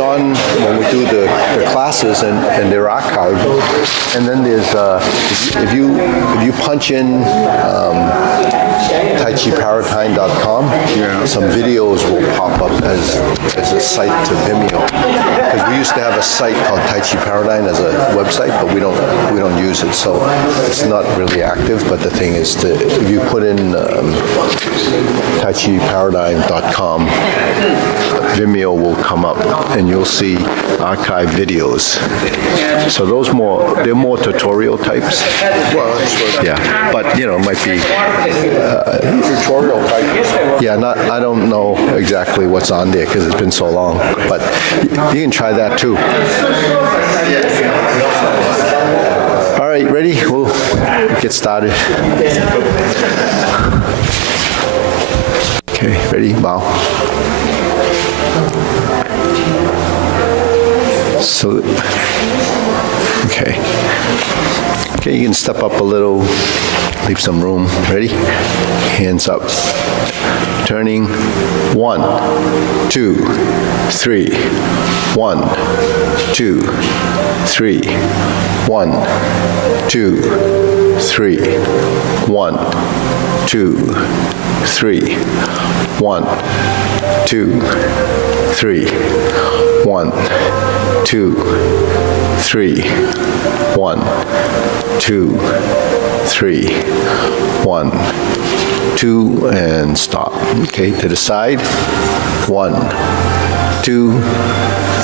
on when we do the classes, and they're archived. And then there's if you punch in TaiChiParadigm.com, some videos will pop up as a site to Vimeo. Because we used to have a site called Tai Chi Paradigm as a website, but we don't use it, so it's not really active. But the thing is, if you put in TaiChiParadigm.com, Vimeo will come up, and you'll see archive videos. So they're more tutorial types. Well, that's what. Yeah, but it might be. Tutorial type. Yeah, I don't know exactly what's on there because it's been so long, but you can try that too. All right, ready? We'll get started. Okay, ready? Bow. So, okay, you can step up a little, leave some room. Ready? Hands up. Turning. 1, 2, 3. 1, 2, 3. 1, 2, 3. 1, 2, 3. 1, 2, 3. 1, 2, 3. 1, 2, 3. 1, 2, and stop. Okay, to the side. 1, 2,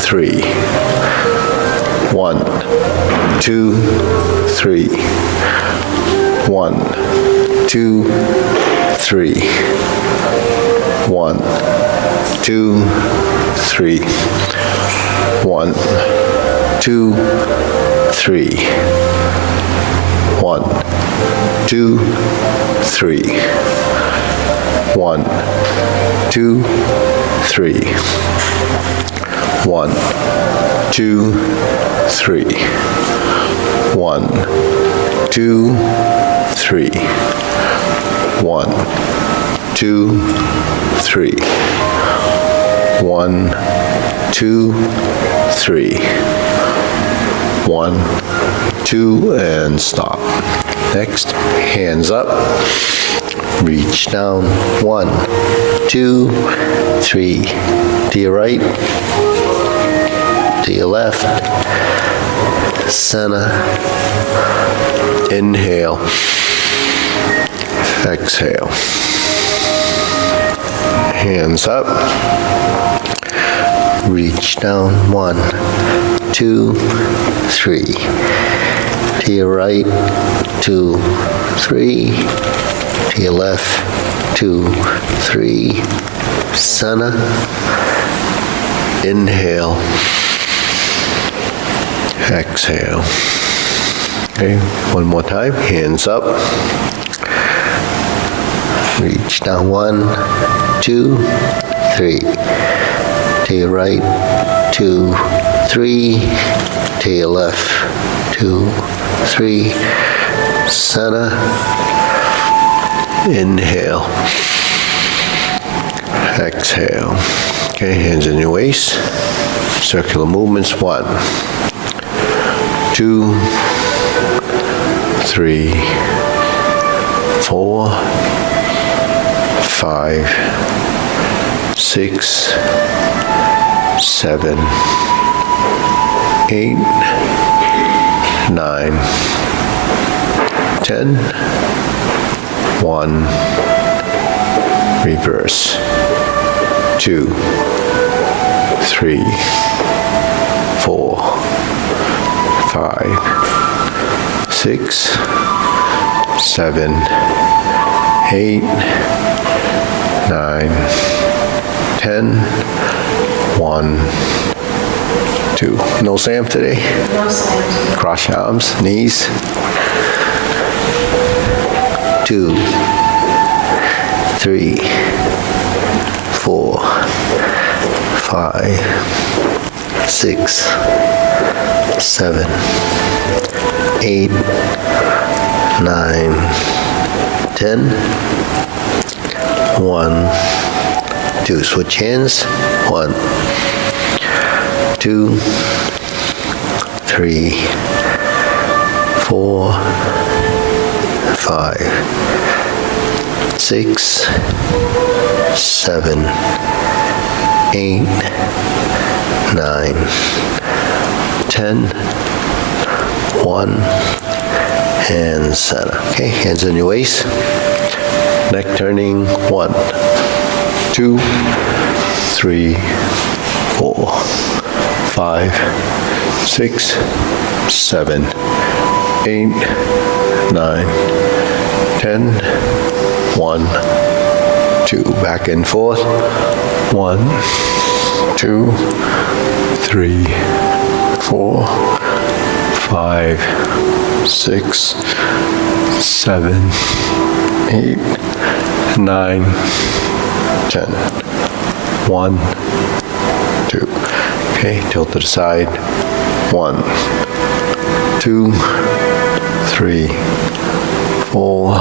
3. 1, 2, 3. 1, 2, 3. 1, 2, 3. 1, 2, 3. 1, 2, 3. 1, 2, 3. 1, 2, 3. 1, 2, 3. 1, 2, 3. 1, 2, 3. 1, 2, and stop. Next, hands up. Reach down. 1, 2, 3. To your right, to your left, center. Inhale. Exhale. Hands up. Reach down. 1, 2, 3. To your right, 2, 3. To your left, 2, 3. Center. Inhale. Exhale. Okay, one more time. Hands up. Reach down. 1, 2, 3. To your right, 2, 3. To your left, 2, 3. Center. Inhale. Exhale. Okay, hands in your waist. Circular movements. 1, 2, 3, 4, 5, 6, 7, 8, 9, 10. 1, reverse. 2, 3, 4, 5, 6, 7, 8, 9, 10. 1, 2. No Sam today? No Sam. Cross your arms, knees. 2, 3, 4, 5, 6, 7, 8, 9, 10. 1, 2. Switch hands. 1, 2, 3, 4, 5, 6, 7, 8, 9, 10, 1, and center. Okay, hands on your waist. Neck turning. 1, 2, 3, 4, 5, 6, 7, 8, 9, 10, 1, 2. Back and forth. 1, 2, 3, 4, 5, 6, 7, 8, 9, 10. 1, 2. Okay, tilt to the side. 1, 2, 3, 4,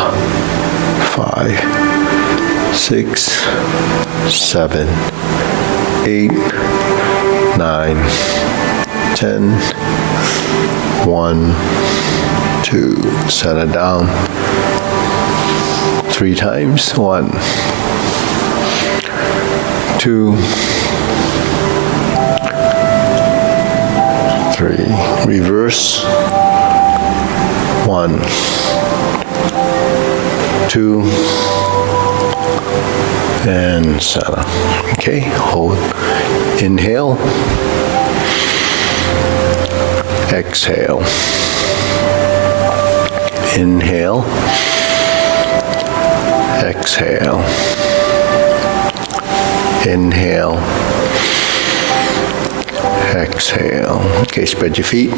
5, 6, 7, 8, 9, 10, 1, 2. Center down. 3 times. 1, 2, 3. Reverse. 1, 2, and center. Okay, hold. Inhale. Exhale. Inhale. Exhale. Inhale. Exhale. Okay, spread your feet.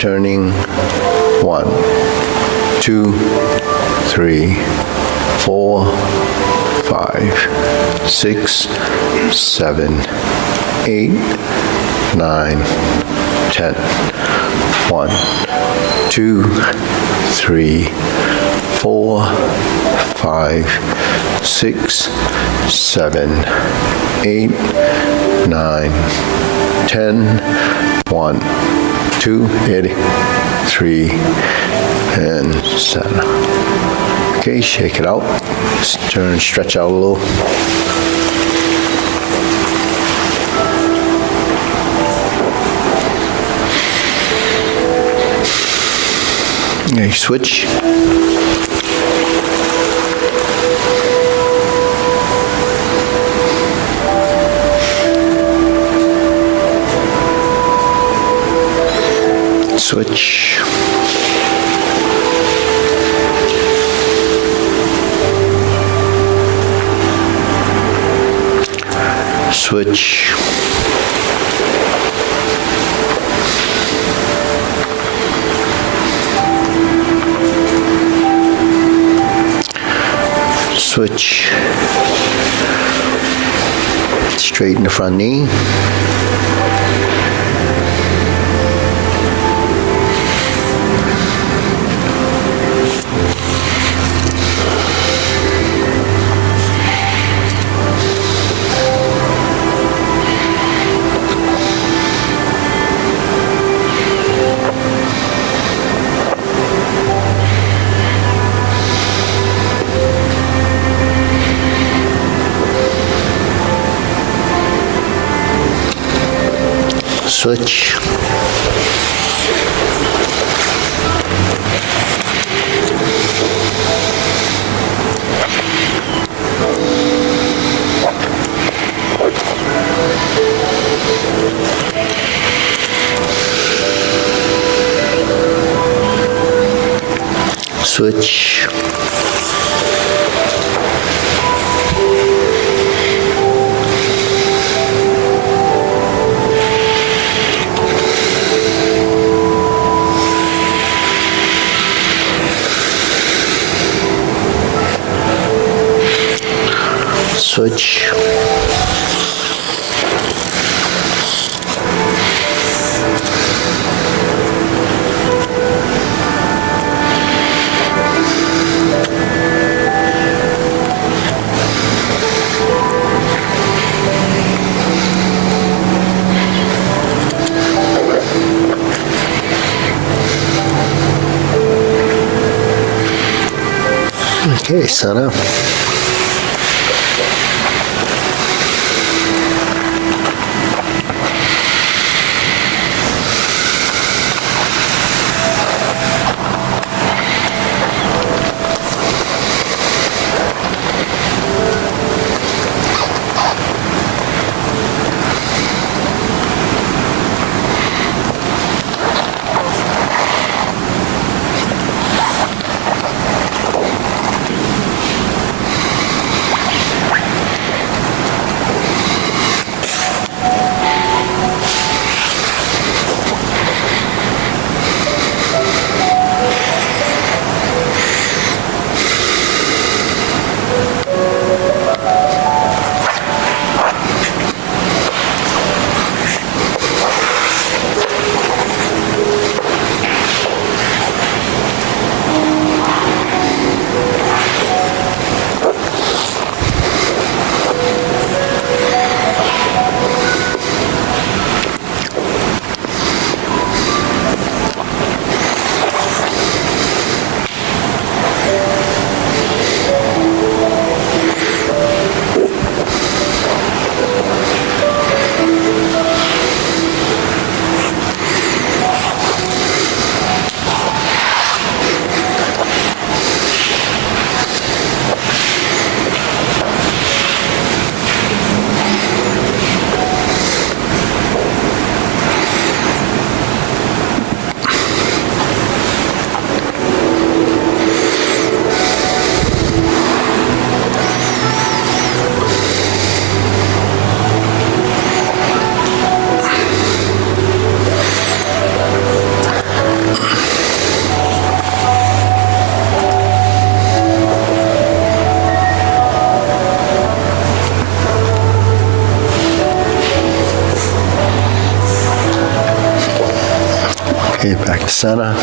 Turning. 1, 2, 3, 4, 5, 6, 7, 8, 9, 10. 1, 2, 3, 4, 5, 6, 7, 8, 9, 10. 1, 2, 3, and center. Okay, shake it out. Turn, stretch out a little. Okay, switch. Switch. Switch. Switch. Straighten the front knee. Switch. Switch. Switch. Okay, Sana. Okay, back to center.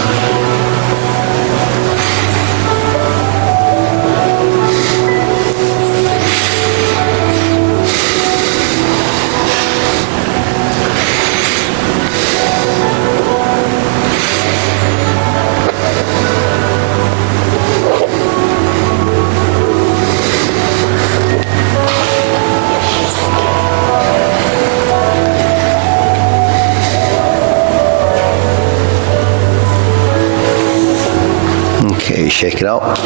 Okay, shake it out.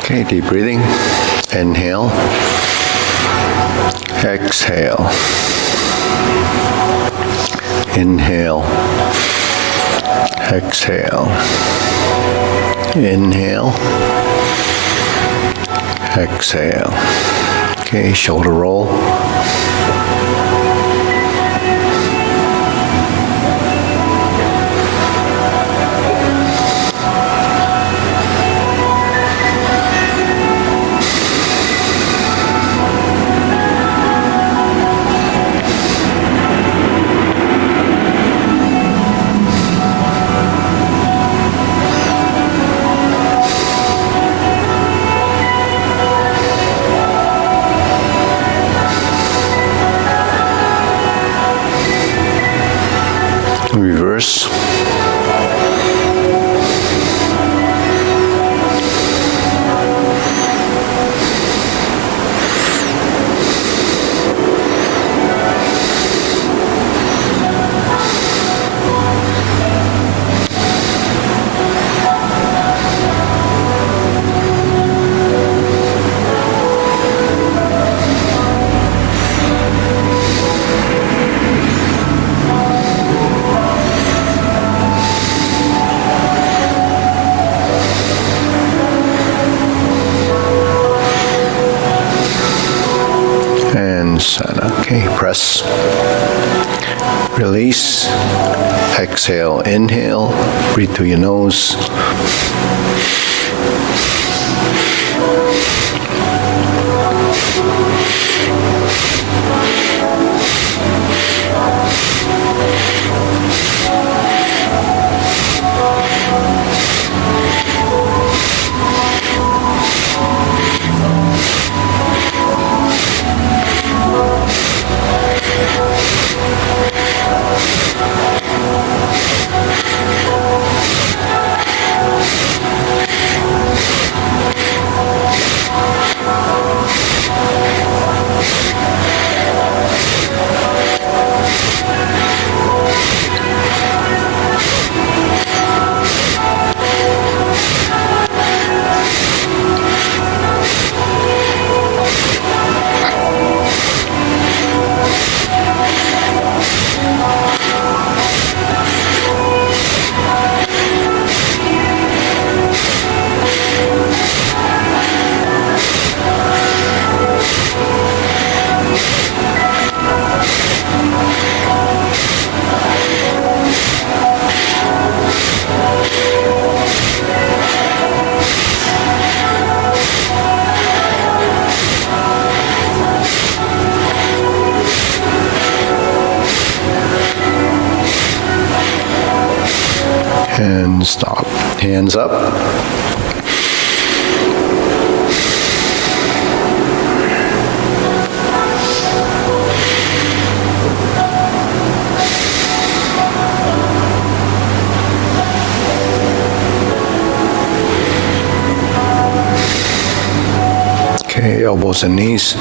Okay, deep breathing. Inhale. Exhale. Inhale. Exhale. Inhale. Exhale. Okay, shoulder roll. Reverse. And center. Okay, press. Release. Exhale, inhale. Breathe through your nose. Hands up. Okay, elbows and knees.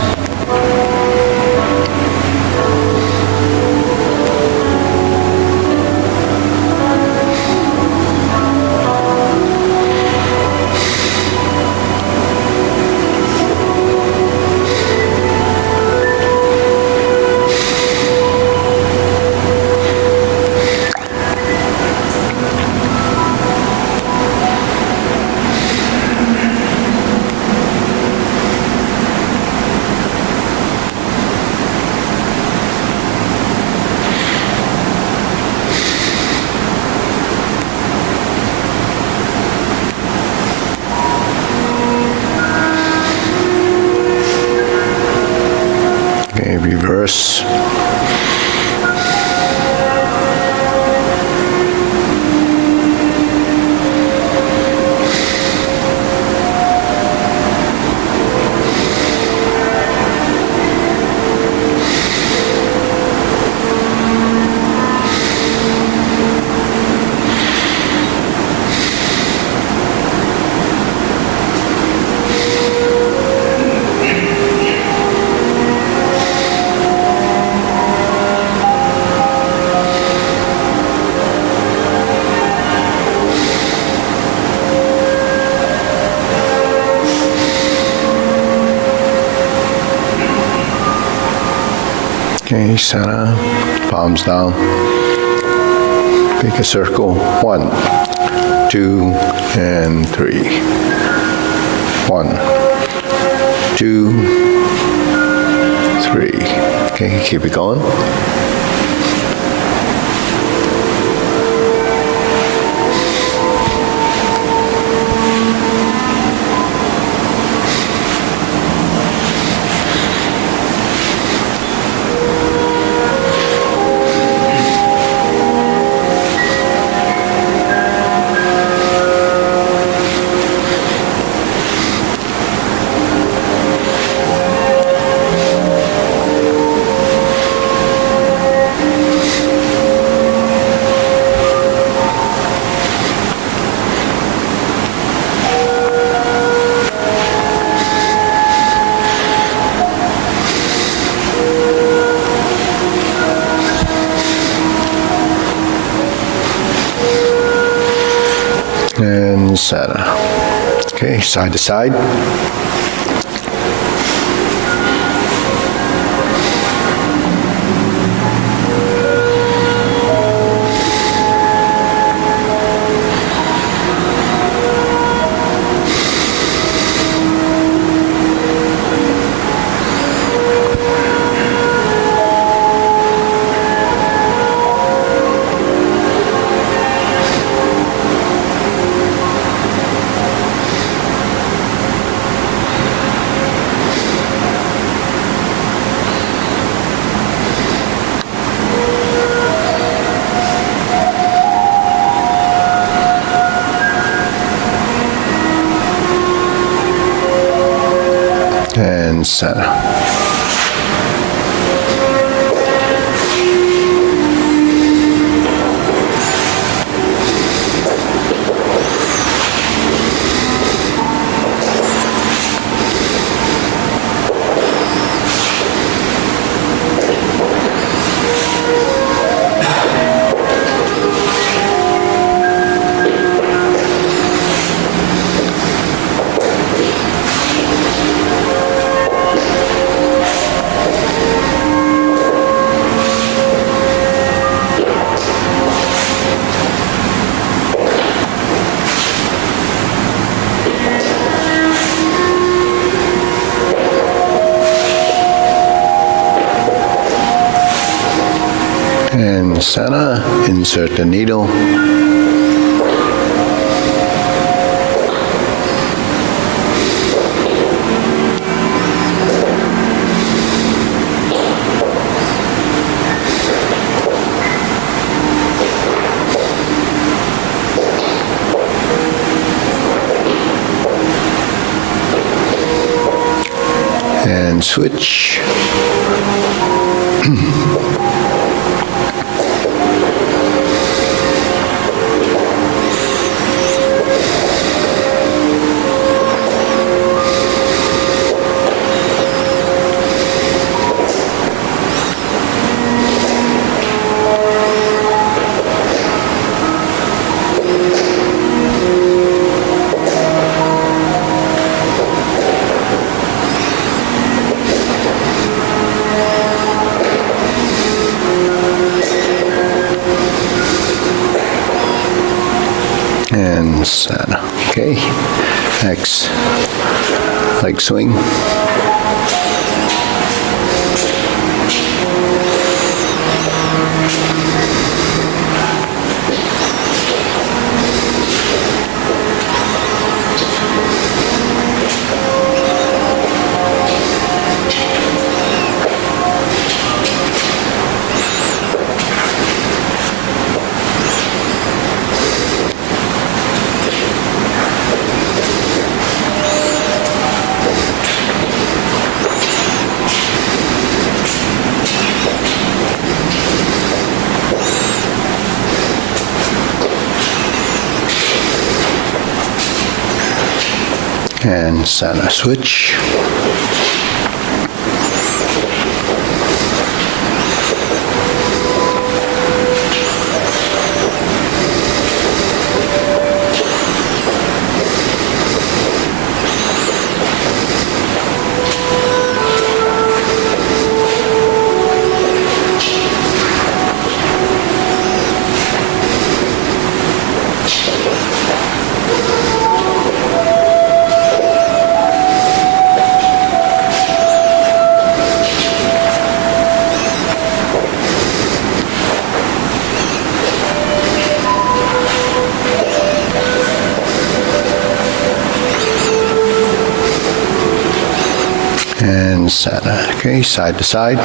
Okay, reverse. Okay, center, palms down. Pick a circle. 1, 2, and 3. 1, 2, 3. Okay, keep it going. And center. Okay, side to side. And center. And center, insert the needle. And switch. And center. Okay. Next, leg swing. And center switch. And center. Okay, side to side.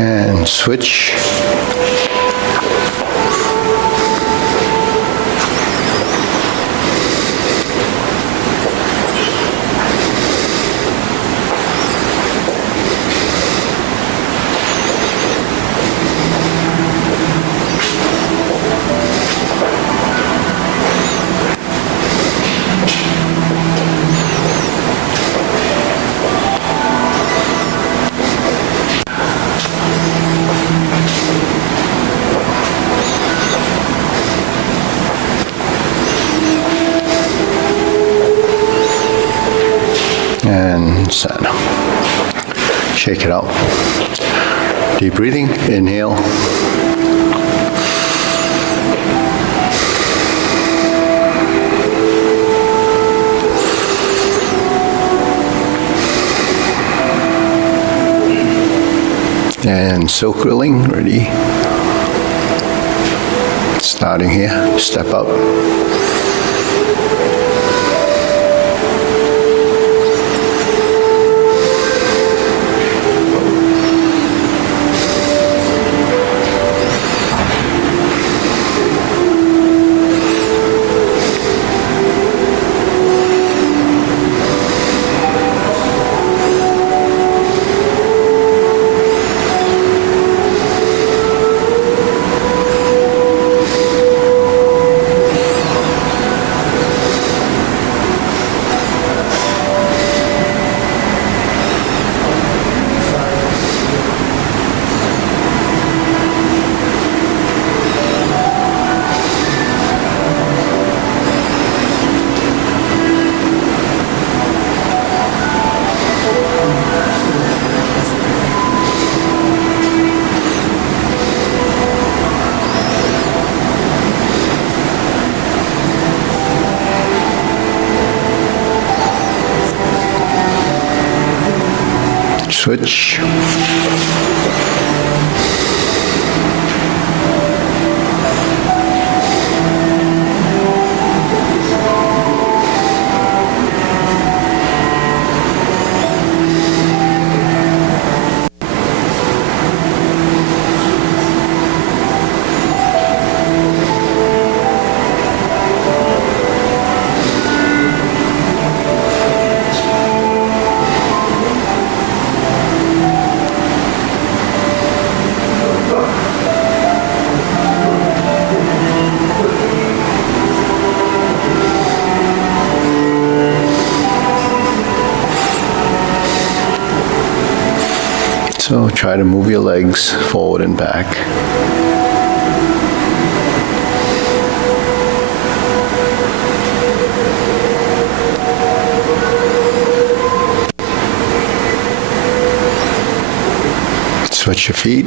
And switch. And center. Shake it out. Deep breathing. Inhale. And circling. Ready. Starting here. Step up. Switch. So try to move your legs forward and back. Switch your feet.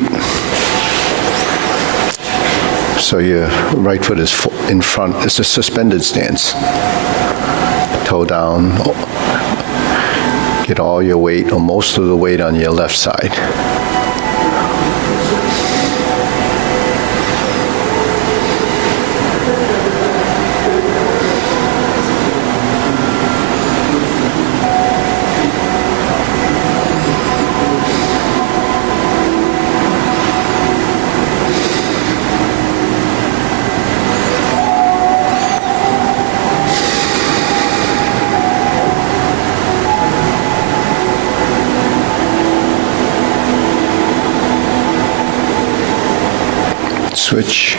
So your right foot is in front. It's a suspended stance. Toe down. Get all your weight or most of the weight on your left side. Switch.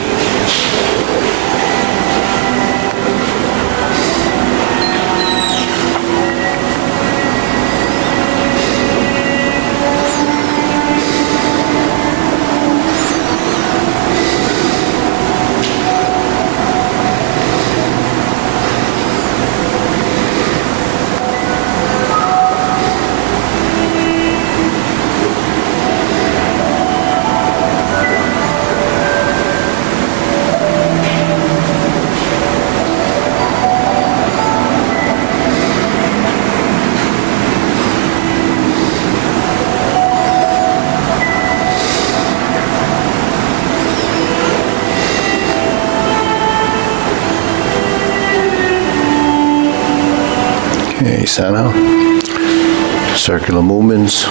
Okay, center. Circular movements.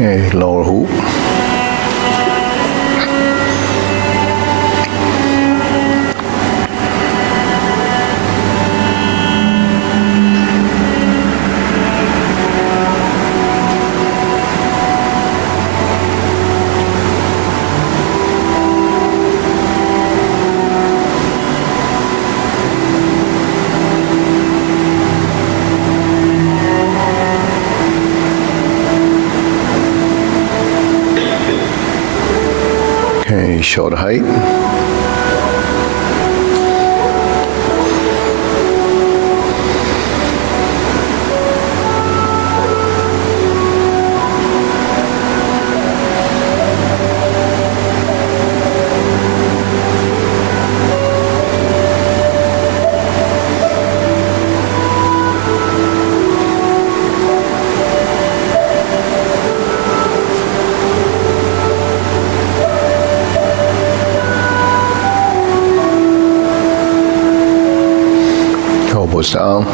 Okay, lower hoop. Okay, shoulder height. elbows down.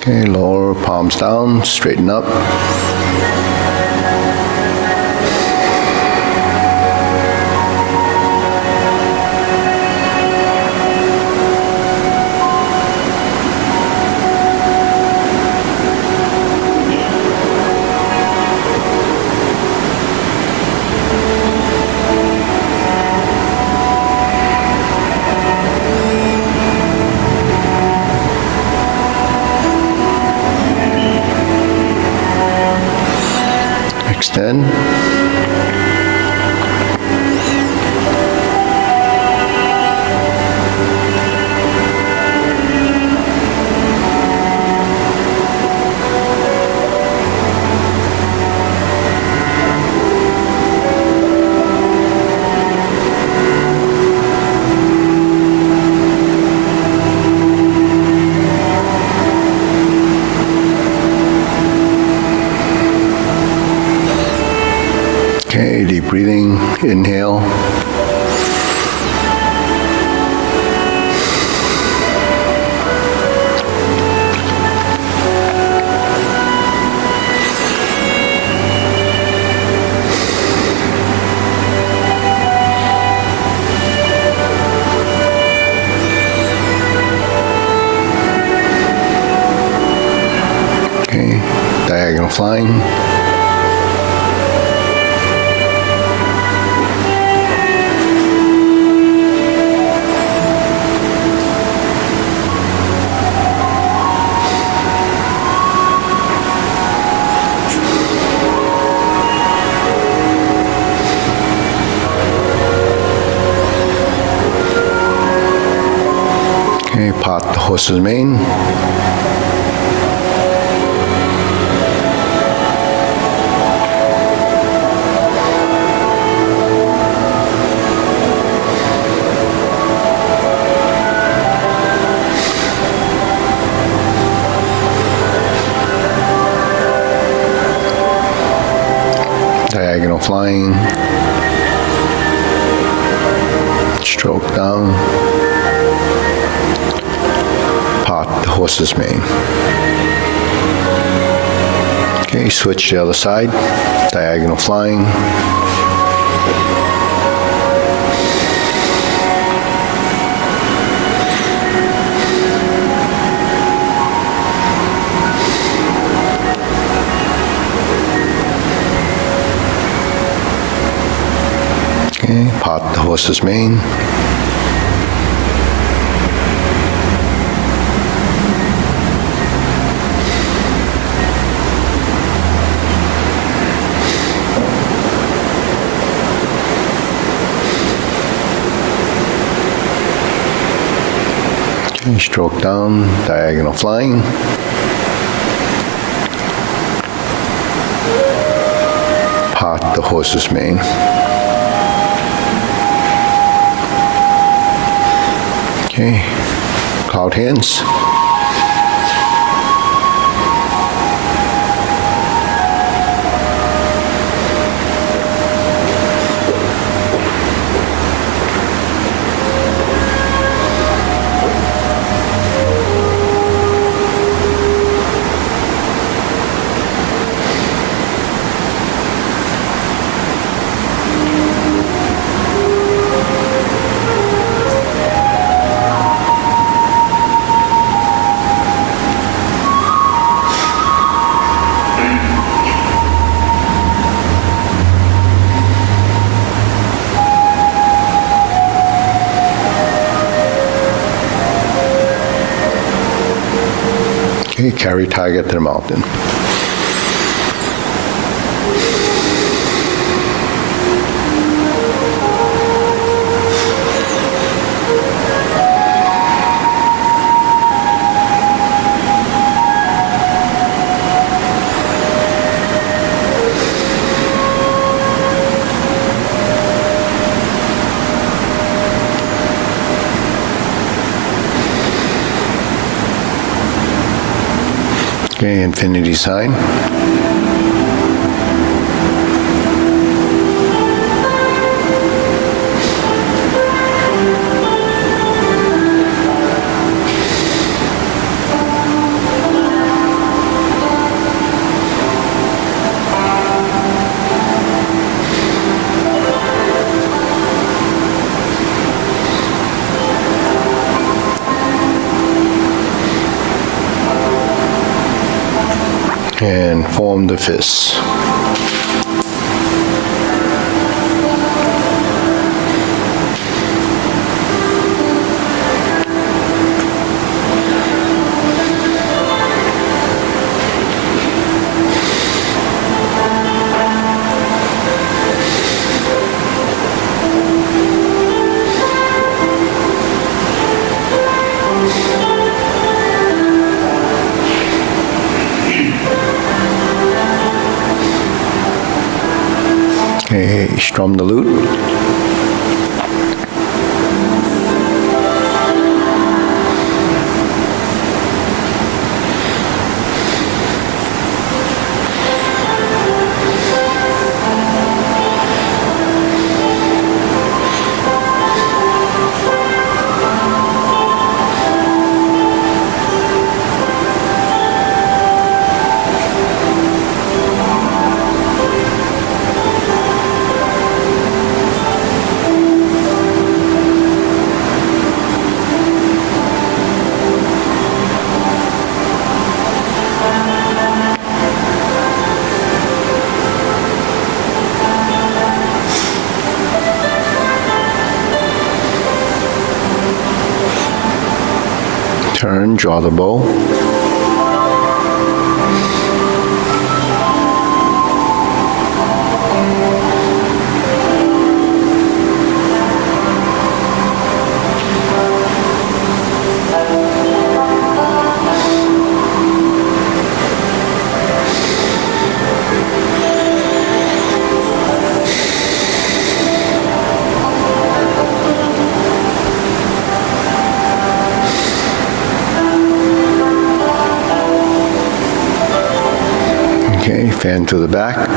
Okay, lower palms down, straighten up. Extend. Okay, deep breathing, inhale. Okay, diagonal flying. Okay, part the horse's mane. Diagonal flying. Stroke down. Part the horse's mane. Okay, switch to the other side. Diagonal flying. Okay, part the horse's mane. Okay, stroke down, diagonal flying. Part the horse's mane. Okay, cloud hands. Okay, carry tiger to the mountain. Okay, infinity sign. And form the fists. Okay, strum the lute. Turn, draw the bow. Okay, fan to the back.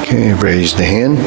Okay, raise the hand.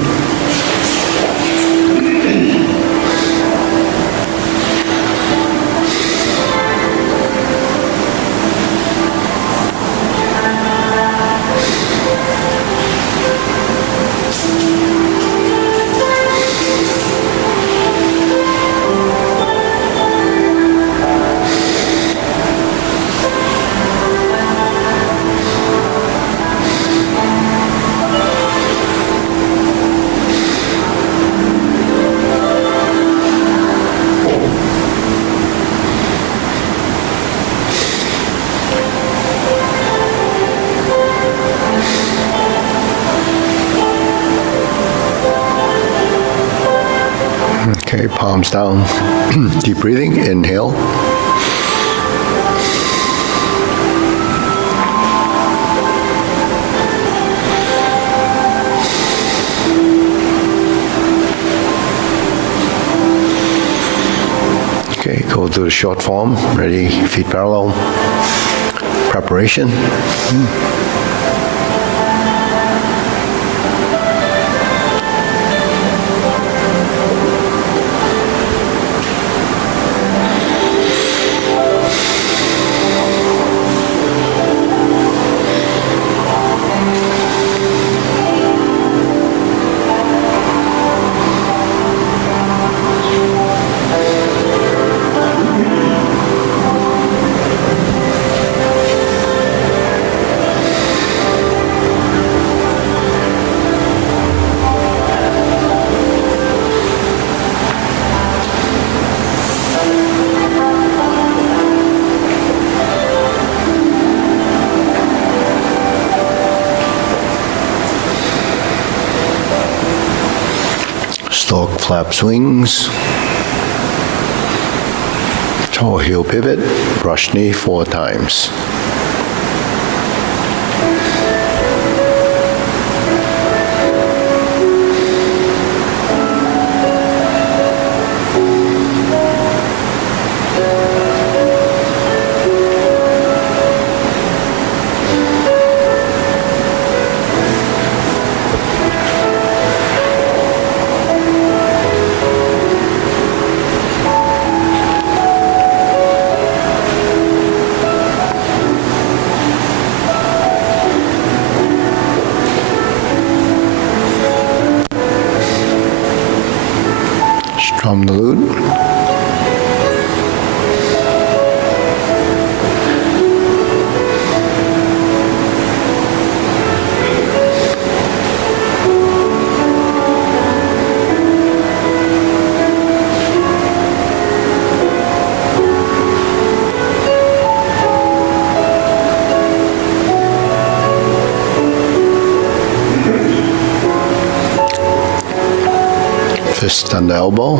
Okay, palms down. Deep breathing, inhale. Okay, go to the short form. Ready, feet parallel. preparation. Stalk flap swings. Toe heel pivot, brush knee 4 times. Strum the lute. Fist on the elbow.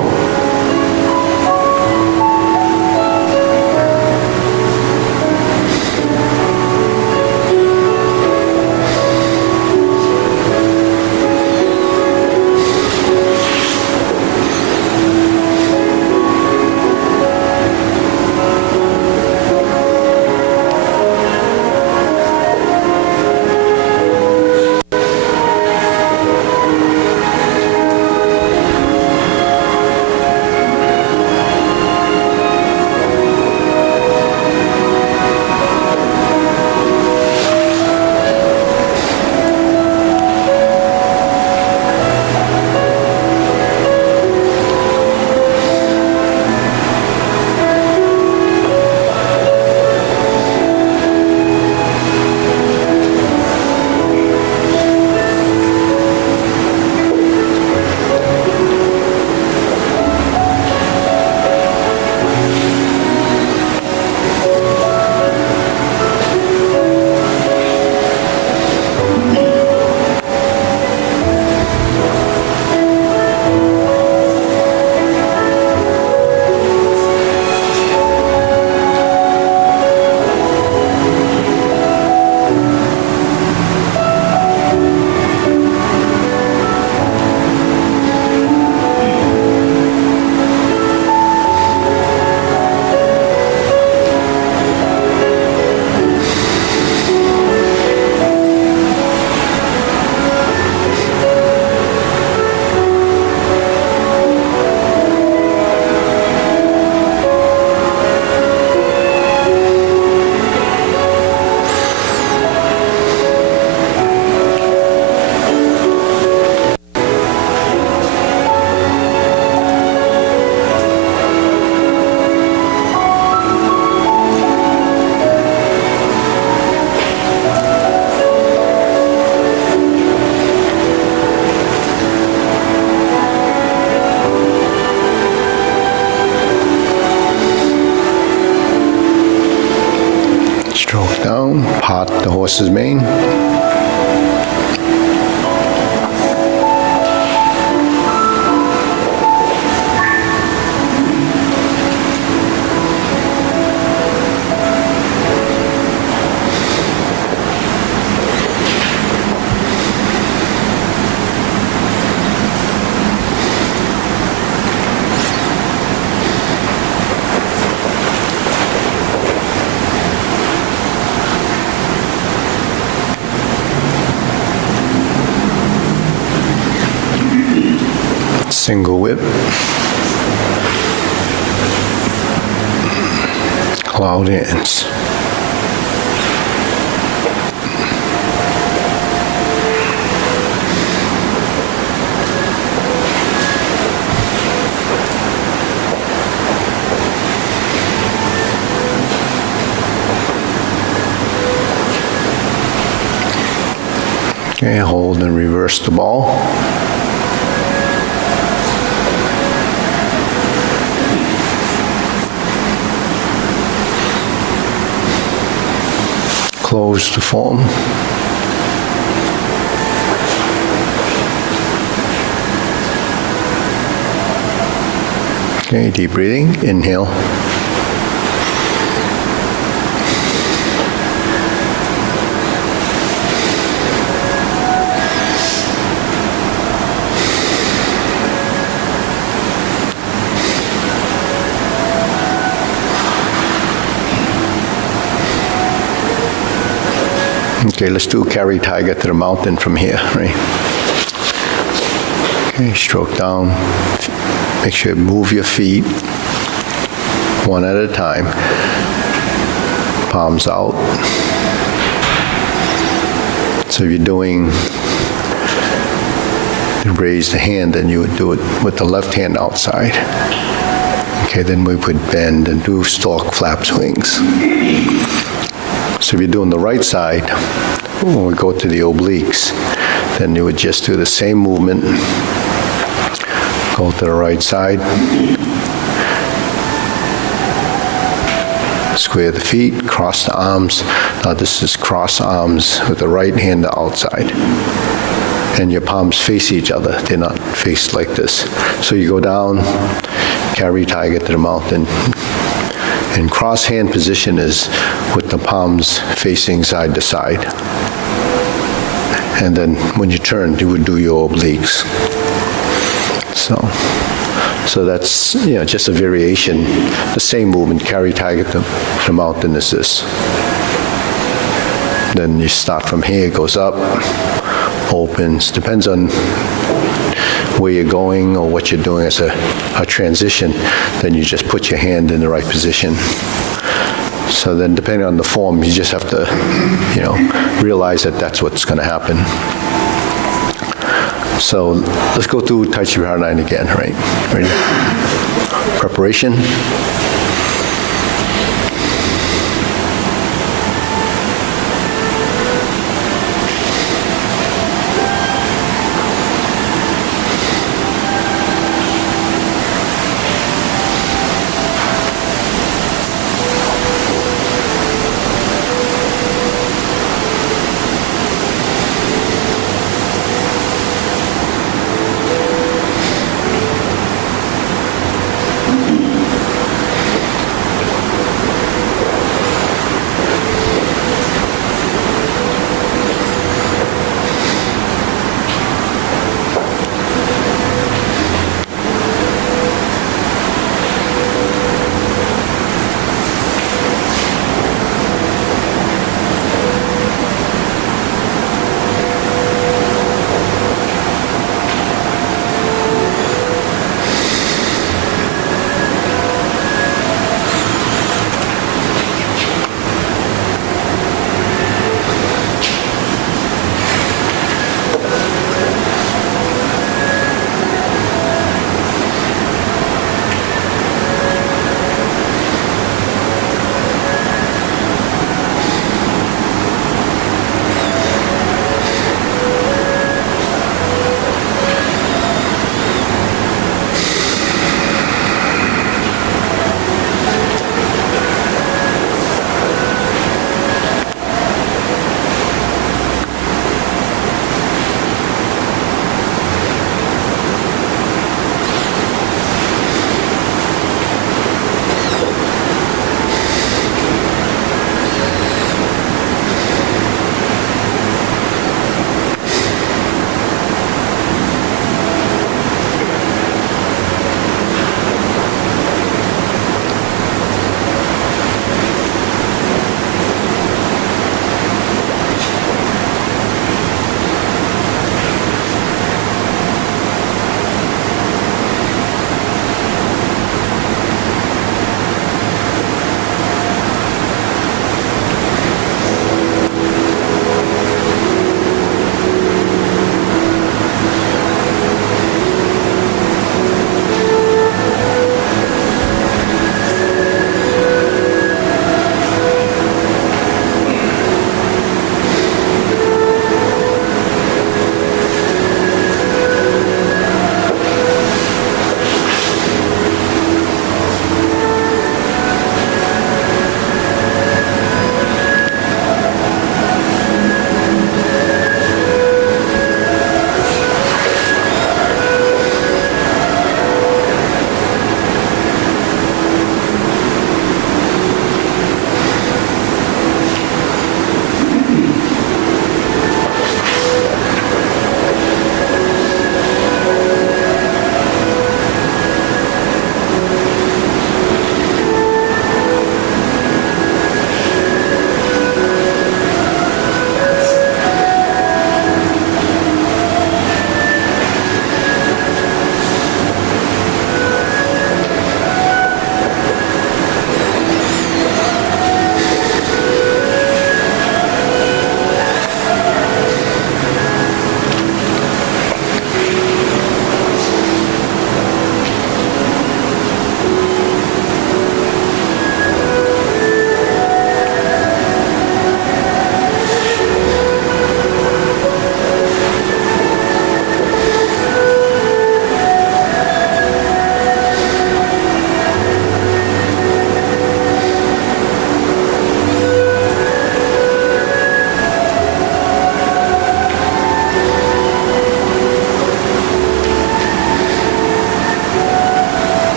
Stroke down, part the horse's mane. Single whip. Cloud hands. Okay, hold and reverse the ball. Close the form. Okay, deep breathing, inhale. Okay, let's do carry tiger to the mountain from here, right? Okay, stroke down. Make sure you move your feet one at a time. Palms out. So if you're doing raise the hand, then you would do it with the left hand outside. Okay, then we would bend and do stalk flap swings. So if you're doing the right side, when we go to the obliques, then you would just do the same movement. Go to the right side. Square the feet, cross the arms. Now this is cross arms with the right hand outside. And your palms face each other. They're not faced like this. So you go down, carry tiger to the mountain. And cross hand position is with the palms facing side to side. And then when you turn, you would do your obliques. So that's, just a variation. The same movement, carry tiger to the mountain is this. Then you start from here, it goes up, opens, depends on where you're going or what you're doing as a transition, then you just put your hand in the right position. So then depending on the form, you just have to, realize that that's what's going to happen. So let's go through Tai Chi Paradigm again, right? Ready? Preparation.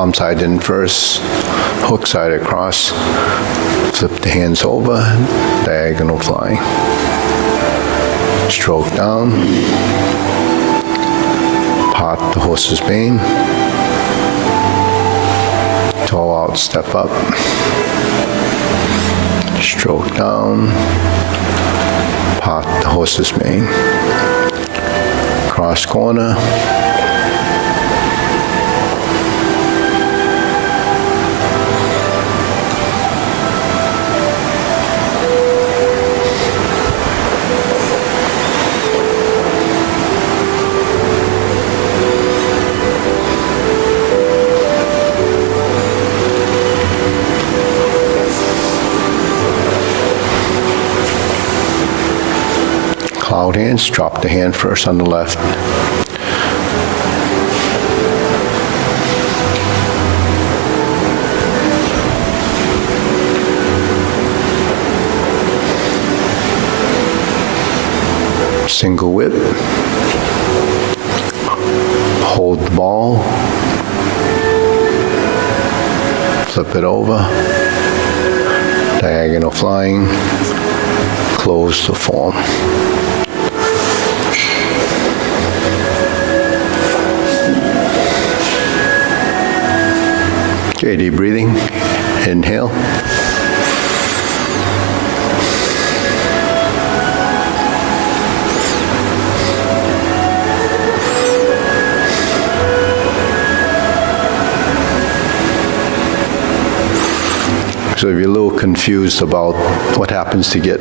palm side in first, hook side across, flip the hands over, diagonal flying. Stroke down, part the horse's mane, toe out, step up, stroke down, part the horse's mane, cross corner, cloud hands, drop the hand first on the left. Single whip. Hold the ball. Flip it over. Diagonal flying. Close the form. Okay, deep breathing. Inhale. So if you're a little confused about what happens to get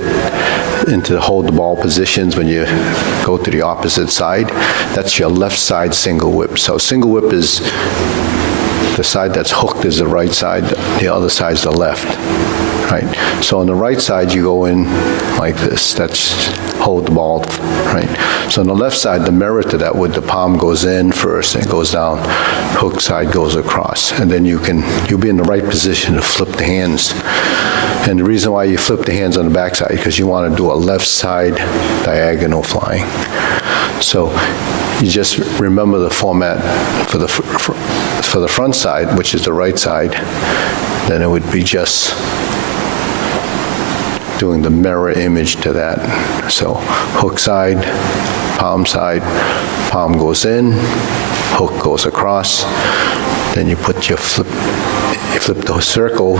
into the hold the ball positions when you go to the opposite side, that's your left side single whip. So single whip is the side that's hooked is the right side, the other side's the left, right? So on the right side, you go in like this. That's hold the ball, right? So on the left side, the mirror to that would the palm goes in first and goes down, hook side goes across, and then you'll be in the right position to flip the hands. And the reason why you flip the hands on the back side, because you want to do a left side diagonal flying. So you just remember the format for the front side, which is the right side, then it would be just doing the mirror image to that. So hook side, palm goes in, hook goes across, then you put your flip the circle,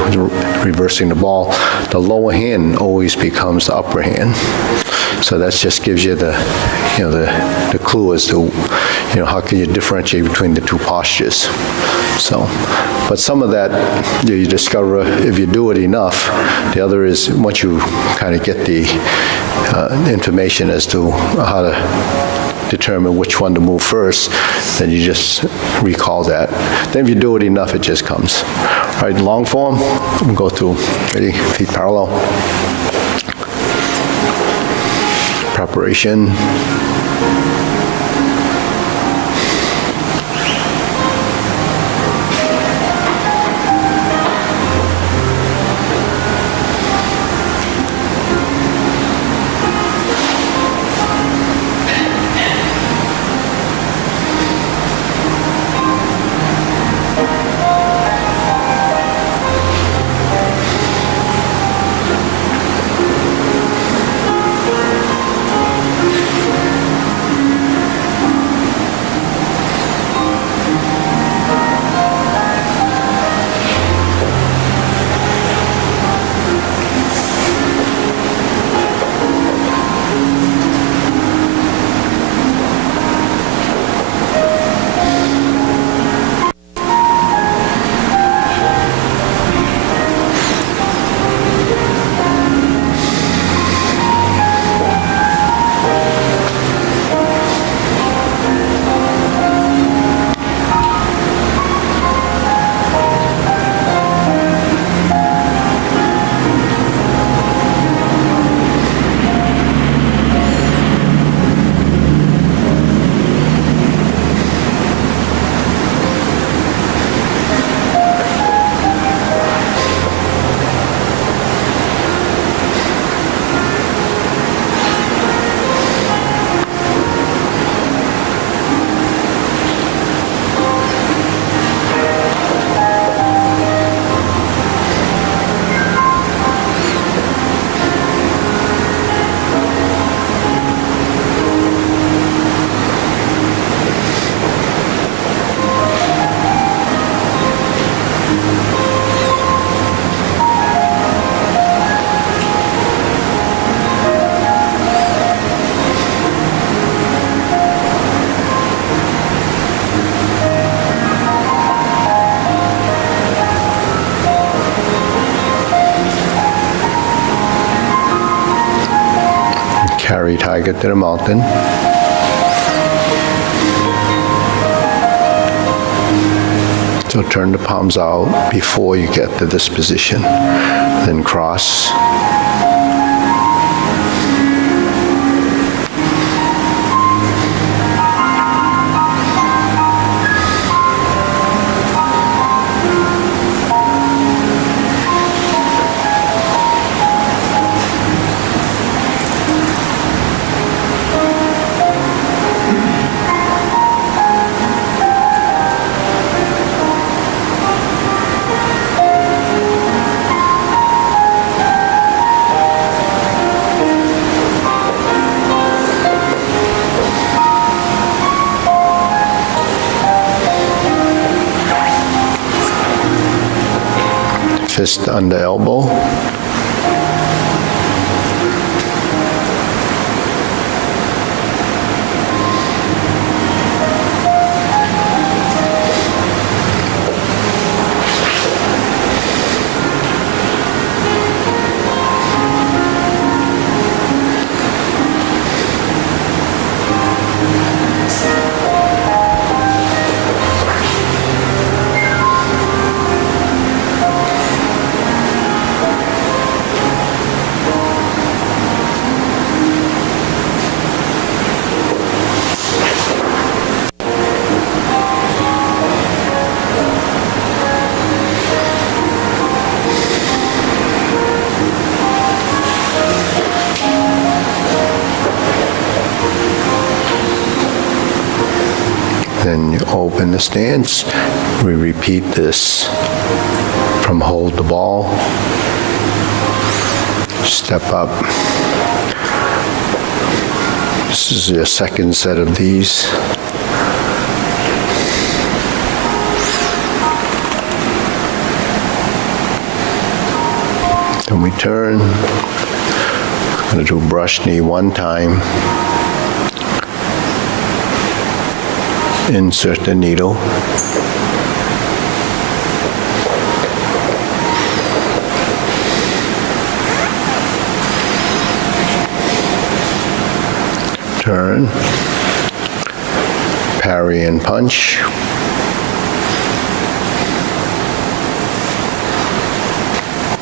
reversing the ball, the lower hand always becomes the upper hand. So that just gives you the clue as to, how can you differentiate between the two postures. So, but some of that you discover if you do it enough. The other is once you kind of get the information as to how to determine which one to move first, then you just recall that. Then if you do it enough, it just comes. All right, long form, we'll go through. Ready? Feet parallel. Preparation. tiger to the mountain. So turn the palms out before you get to this position. Then cross. Fist under elbow. Then you open the stance. We repeat this from hold the ball, step up. This is your second set of these. Then we turn. I'm going to do brush knee one time. Insert the needle. Turn. Parry and punch.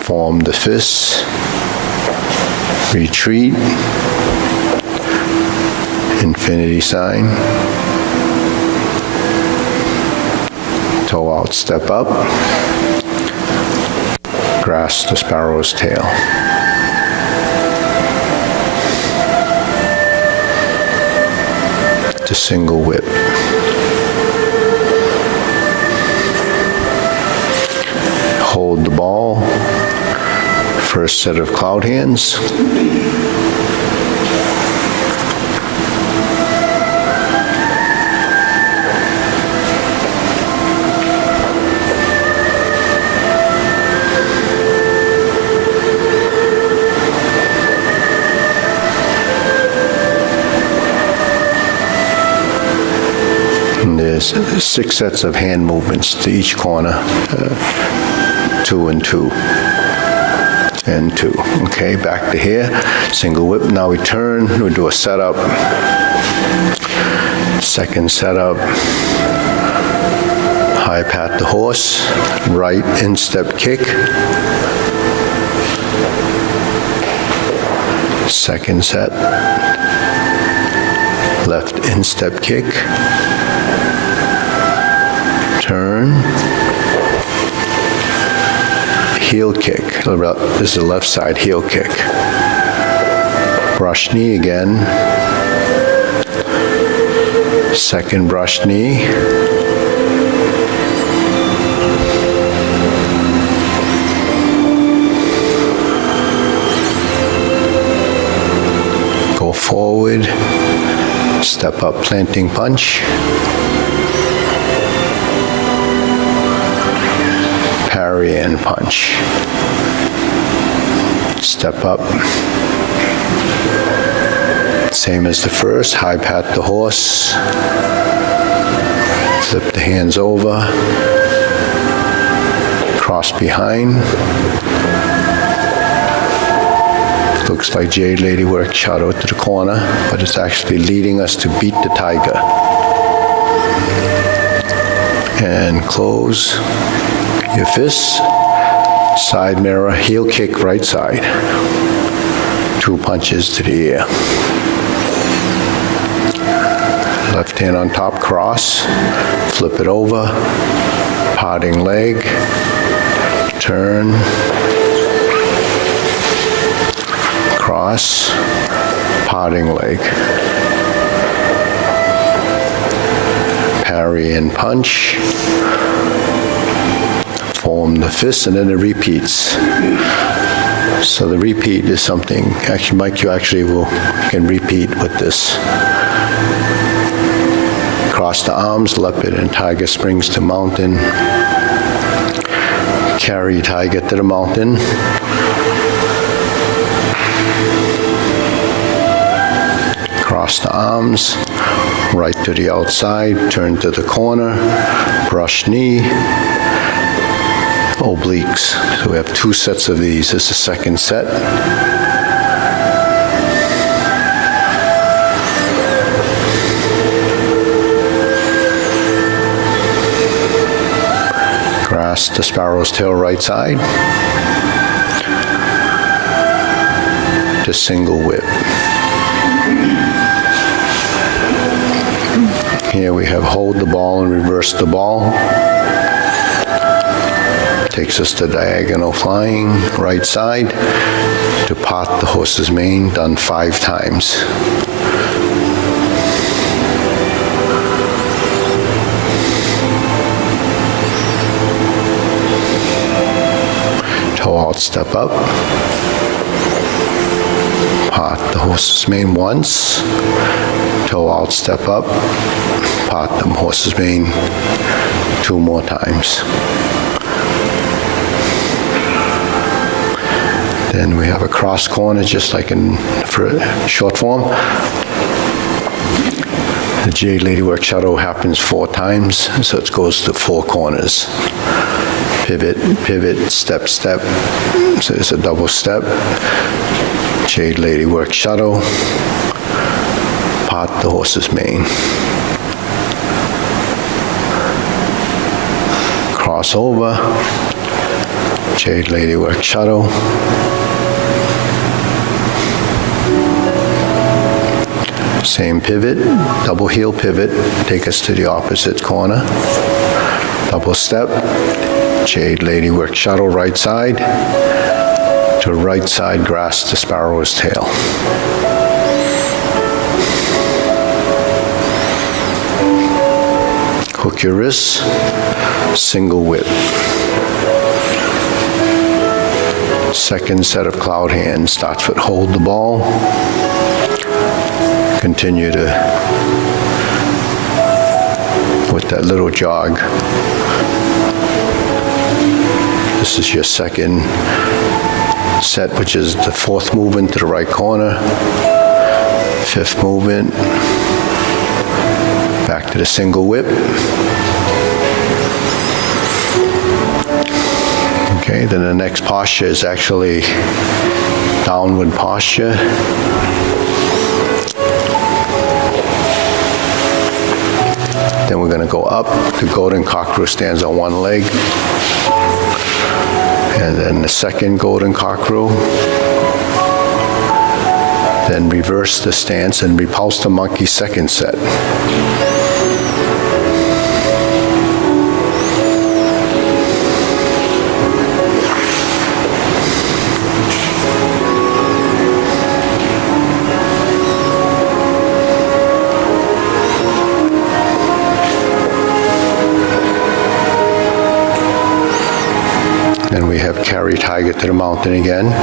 Form the fists. Retreat. Infinity sign. Toe out, step up. Grasp the sparrow's tail. To single whip. Hold the ball. First set of cloud hands. There's 6 sets of hand movements to each corner, 2 and 2, and 2. Okay, back to here, single whip. Now we turn, we do a setup, second setup, high pat the horse, right instep kick, second set, left instep kick, turn, heel kick. This is the left side heel kick. Brush knee again. Second brush knee. Go forward. Step up planting punch. Parry and punch. Step up. Same as the first, high pat the horse. Flip the hands over. Cross behind. Looks like Jade Lady work shadow to the corner, but it's actually leading us to beat the tiger. And close your fists. Side mirror, heel kick right side. 2 punches to the air. Left hand on top, cross. Flip it over. Parting leg. Turn. Cross. Parting leg. Parry and punch. Form the fist, and then it repeats. So the repeat is something, actually, Mike, you actually can repeat with this. Cross the arms, leopard and tiger springs to mountain. Carry tiger to the mountain. Cross the arms, right to the outside, turn to the corner, brush knee, obliques. So we have 2 sets of these. This is the second set. Grasp the sparrow's tail right side. To single whip. Here we have hold the ball and reverse the ball. Takes us to diagonal flying, right side, to part the horse's mane, done 5 times. Toe out, step up. Part the horse's mane once. Toe out, step up. Part the horse's mane 2 more times. Then we have a cross corner, just like for short form. The Jade Lady work shadow happens 4 times, so it goes to 4 corners. Pivot, pivot, step, step. So it's a double step. Jade Lady work shadow. Part the horse's mane. Cross over. Jade Lady work shadow. Same pivot, double heel pivot, take us to the opposite corner. Double step, Jade Lady work shadow right side. To right side, grasp the sparrow's tail. Hook your wrists, single whip. Second set of cloud hands starts with hold the ball. Continue to, with that little jog. This is your second set, which is the 4th movement to the right corner. 5th movement, back to the single whip. Okay, then the next posture is actually downward posture. Then we're going to go up. The golden cockerel stands on 1 leg. And then the second golden cockerel. Then reverse the stance and repulse the monkey, second set. Then we have carry tiger to the mountain again.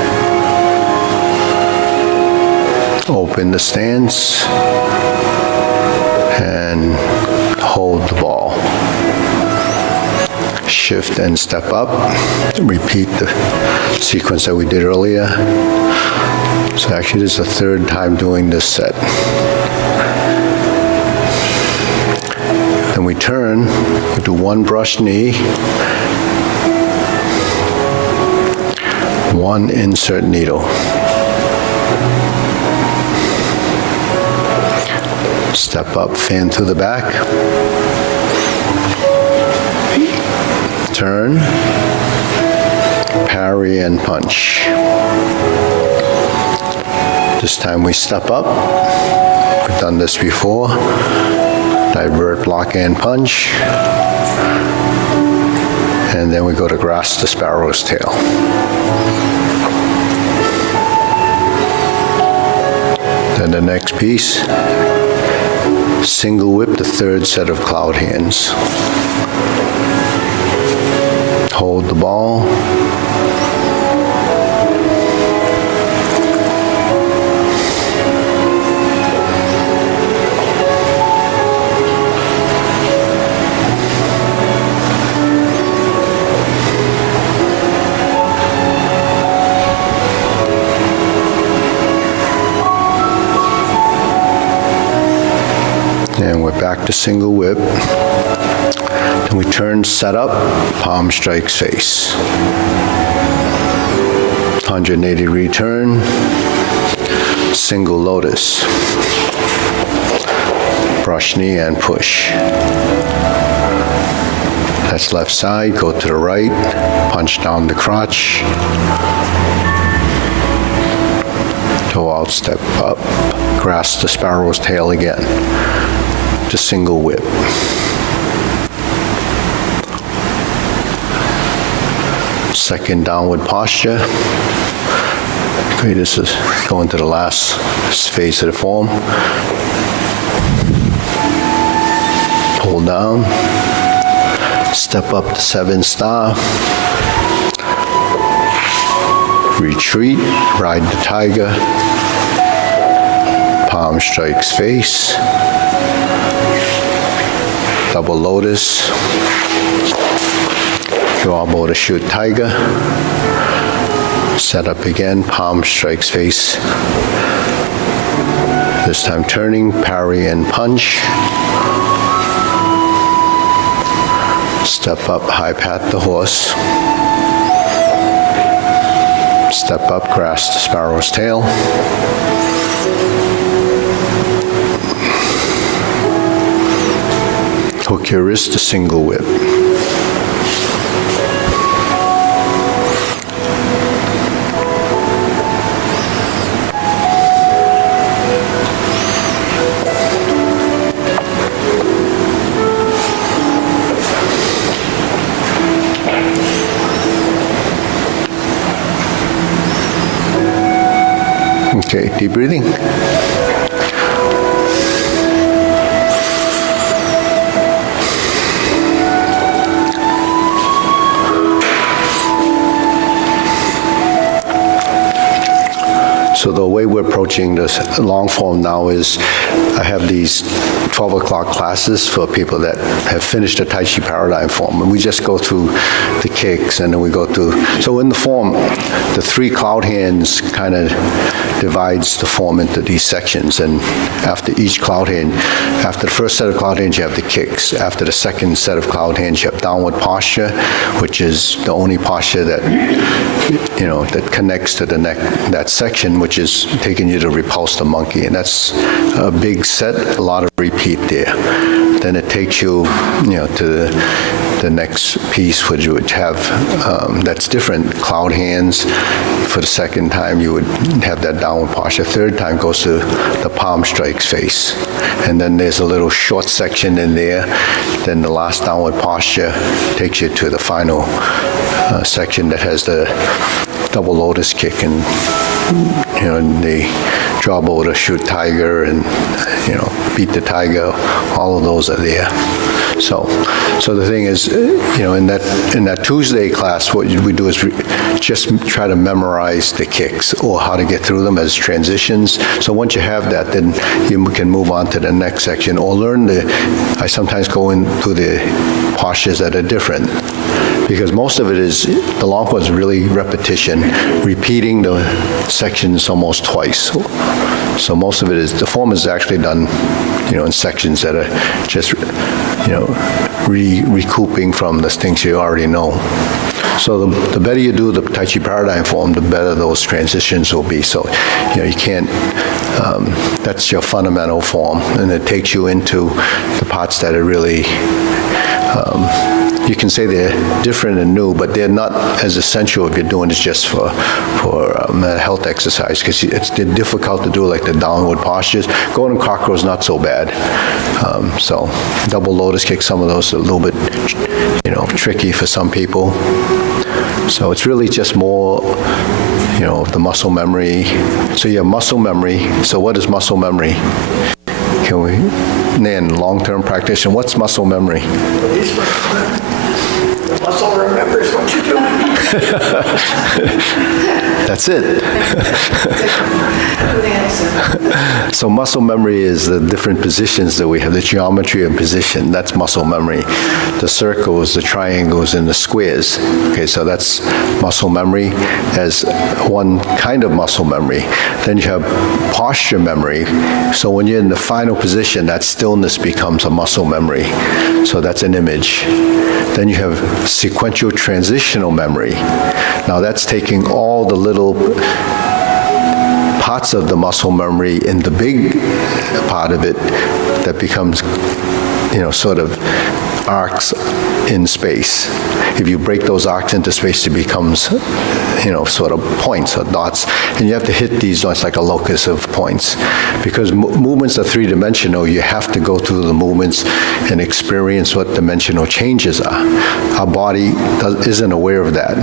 Open the stance and hold the ball. Shift and step up. Repeat the sequence that we did earlier. So actually this is the 3rd time doing this set. Then we turn, we do 1 brush knee, 1 insert needle. Step up, fan to the back. Turn, parry and punch. This time we step up. We've done this before. Divert, block and punch. And then we go to grasp the sparrow's tail. Then the next piece, single whip the third set of cloud hands. Hold the ball. And we're back to single whip. Then we turn, set up, palm strikes face. 180-degree turn, single lotus. Brush knee and push. That's left side, go to the right, punch down the crotch. Toe out, step up, grasp the sparrow's tail again. To single whip. Second downward posture. Okay, this is going to the last phase of the form. Pull down. Step up to 7-star. Retreat, ride the tiger. Palm strikes face. Double lotus, draw bow to shoot tiger, set up again, palm strikes face. This time turning, parry and punch. Step up, high pat the horse. Step up, grasp the sparrow's tail. Hook your wrist to single whip. Okay, deep breathing. So the way we're approaching this long form now is I have these 12 o'clock classes for people that have finished the Tai Chi Paradigm form. And we just go through the kicks and then we go through. So in the form, the 3 cloud hands kind of divides the form into these sections. And after each cloud hand, after the first set of cloud hands, you have the kicks. After the second set of cloud hands, you have downward posture, which is the only posture that, that connects to the neck, that section, which is taking you to repulse the monkey. And that's a big set, a lot of repeat there. Then it takes you, to the next piece, which would have, that's different, cloud hands. For the second time, you would have that downward posture. Third time goes to the palm strikes face. And then there's a little short section in there. Then the last downward posture takes you to the final section that has the double lotus kick and, the draw bow to shoot tiger and, beat the tiger. All of those are there. So the thing is, in that Tuesday class, what we do is just try to memorize the kicks or how to get through them as transitions. So once you have that, then you can move on to the next section or learn I sometimes go into the postures that are different. Because most of it is, the long form is really repetition, repeating the sections almost twice. So most of it is, the form is actually done, in sections that are just, recouping from the things you already know. So the better you do the Tai Chi Paradigm form, the better those transitions will be. So, you can't, that's your fundamental form, and it takes you into the parts that are really, you can say they're different and new, but they're not as essential if you're doing it just for a health exercise, because they're difficult to do, like the downward postures. Golden cockroach is not so bad. So double lotus kick, some of those are a little bit, tricky for some people. So it's really just more, the muscle memory. So you have muscle memory. So what is muscle memory? Can we, Nan, long-term practitioner, what's muscle memory? The muscle remembers what you're doing. That's it. So muscle memory is the different positions that we have, the geometry of position. That's muscle memory. The circles, the triangles, and the squares. Okay, so that's muscle memory as one kind of muscle memory. Then you have posture memory. So when you're in the final position, that stillness becomes a muscle memory. So that's an image. Then you have sequential transitional memory. Now that's taking all the little parts of the muscle memory in the big part of it that becomes, sort of arcs in space. If you break those arcs into space, it becomes, sort of points or dots. And you have to hit these dots like a locus of points. Because movements are three-dimensional, you have to go through the movements and experience what dimensional changes are. Our body isn't aware of that.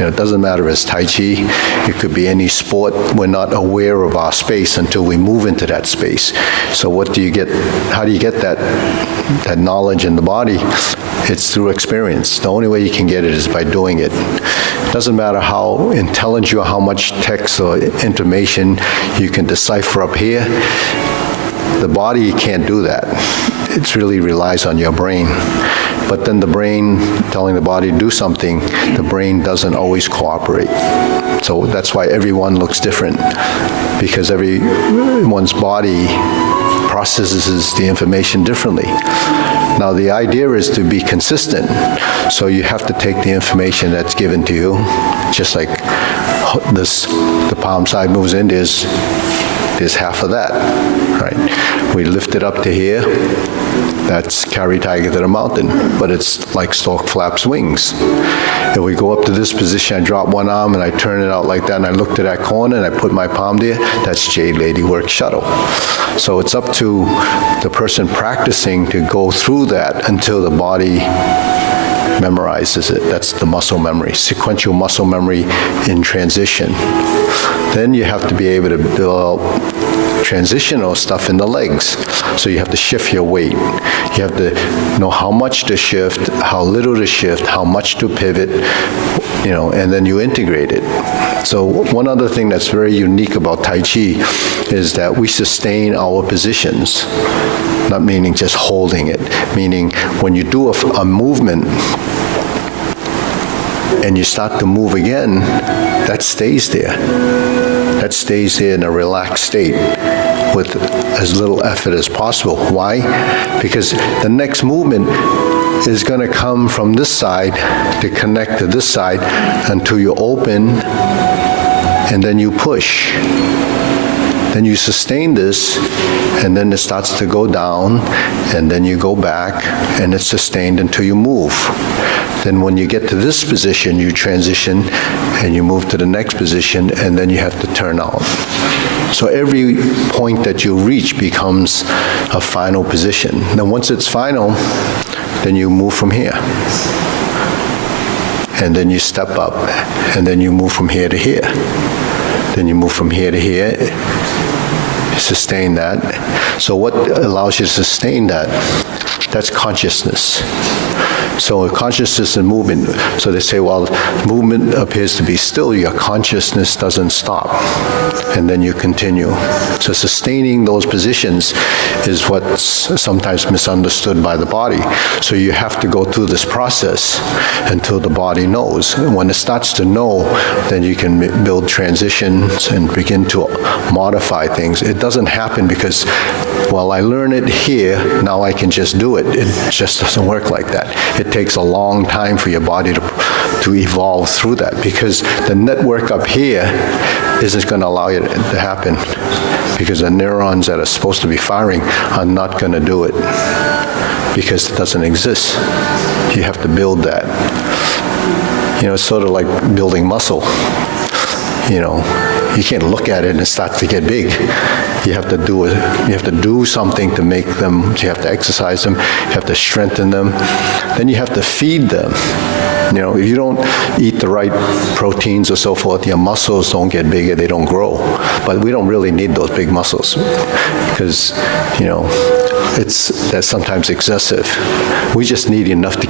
It doesn't matter if it's Tai Chi, it could be any sport. We're not aware of our space until we move into that space. So what do you get? How do you get that knowledge in the body? It's through experience. The only way you can get it is by doing it. It doesn't matter how intelligent you are, how much text or information you can decipher up here. The body can't do that. It really relies on your brain. But then the brain telling the body to do something, the brain doesn't always cooperate. So that's why everyone looks different, because everyone's body processes the information differently. Now the idea is to be consistent, so you have to take the information that's given to you, just like this, the palm side moves in, there's half of that, right? We lift it up to here, that's carry tiger to the mountain, but it's like stork flaps wings. If we go up to this position, I drop one arm and I turn it out like that, and I look to that corner and I put my palm there, that's Jade Lady Work Shuttle. So it's up to the person practicing to go through that until the body memorizes it. That's the muscle memory, sequential muscle memory in transition. Then you have to be able to develop transitional stuff in the legs. So you have to shift your weight. You have to know how much to shift, how little to shift, how much to pivot, and then you integrate it. So one other thing that's very unique about Tai Chi is that we sustain our positions, not meaning just holding it, meaning when you do a movement and you start to move again, that stays there. That stays there in a relaxed state with as little effort as possible. Why? Because the next movement is going to come from this side to connect to this side until you open and then you push. Then you sustain this, and then it starts to go down, and then you go back, and it's sustained until you move. Then when you get to this position, you transition, and you move to the next position, and then you have to turn out. So every point that you reach becomes a final position. Then once it's final, then you move from here. And then you step up, and then you move from here to here. Then you move from here to here, sustain that. So what allows you to sustain that? That's consciousness. So consciousness and movement, so they say, well, movement appears to be still, your consciousness doesn't stop, and then you continue. So sustaining those positions is what's sometimes misunderstood by the body. So you have to go through this process until the body knows. And when it starts to know, then you can build transitions and begin to modify things. It doesn't happen because well, I learned it here, now I can just do it. It just doesn't work like that. It takes a long time for your body to evolve through that, because the network up here isn't going to allow it to happen, because the neurons that are supposed to be firing are not going to do it, because it doesn't exist. You have to build that. It's sort of like building muscle. You can't look at it and start to get big. You have to do it. You have to do something to make them. You have to exercise them. You have to strengthen them. Then you have to feed them. If you don't eat the right proteins or so forth, your muscles don't get bigger, they don't grow. But we don't really need those big muscles because, that's sometimes excessive. We just need enough to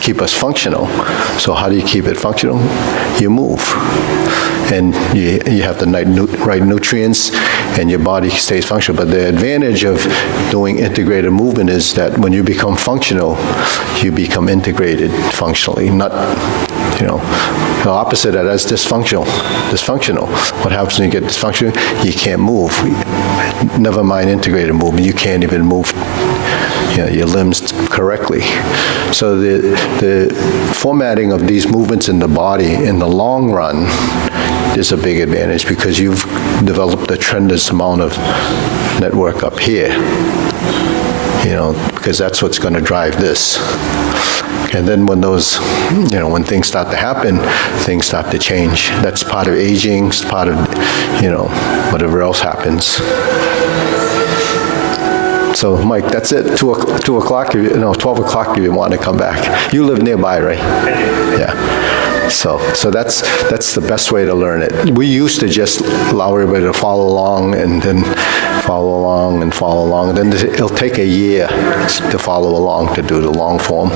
keep us functional. So how do you keep it functional? You move. And you have the right nutrients, and your body stays functional. But the advantage of doing integrated movement is that when you become functional, you become integrated functionally, not, the opposite of that is dysfunctional. What happens when you get dysfunctional? You can't move. Never mind integrated movement. You can't even move your limbs correctly. So the formatting of these movements in the body in the long run is a big advantage, because you've developed a tremendous amount of network up here, because that's what's going to drive this. And then when when things start to happen, things start to change. That's part of aging, it's part of, whatever else happens. So, Mike, that's it. 2 o'clock, 12 o'clock if you want to come back. You live nearby, right? Yeah. So that's the best way to learn it. We used to just allow everybody to follow along and then follow along and follow along. And then it'll take a year to follow along to do the long form.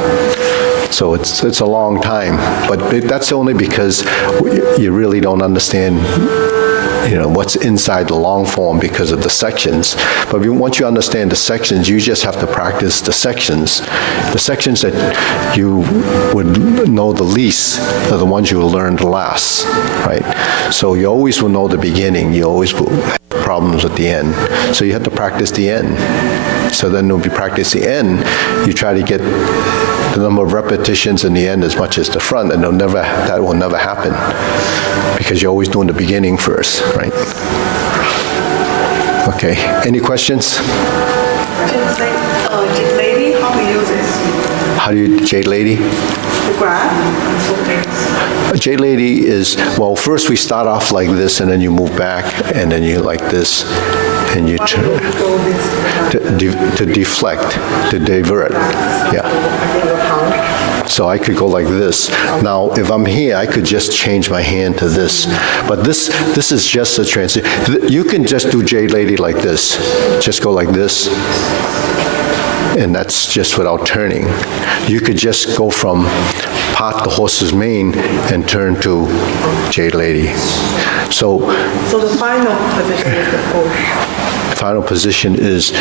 So it's a long time. But that's only because you really don't understand what's inside the long form because of the sections. But once you understand the sections, you just have to practice the sections. The sections that you would know the least are the ones you will learn the last, right? So you always will know the beginning. You always will have problems at the end. So you have to practice the end. So then when you practice the end, you try to get the number of repetitions in the end as much as the front, and that will never happen, because you're always doing the beginning first, right? Okay, any questions? Jade lady, how do you use it? How do you, Jade lady? The grab? A Jade lady is, well, first we start off like this, and then you move back, and then you like this, and you turn, to deflect, to divert, yeah. So I could go like this. Now, if I'm here, I could just change my hand to this. But this is just a transition. You can just do Jade lady like this. Just go like this. And that's just without turning. You could just go from part the horse's mane and turn to Jade lady. So the final position is the push. Final position is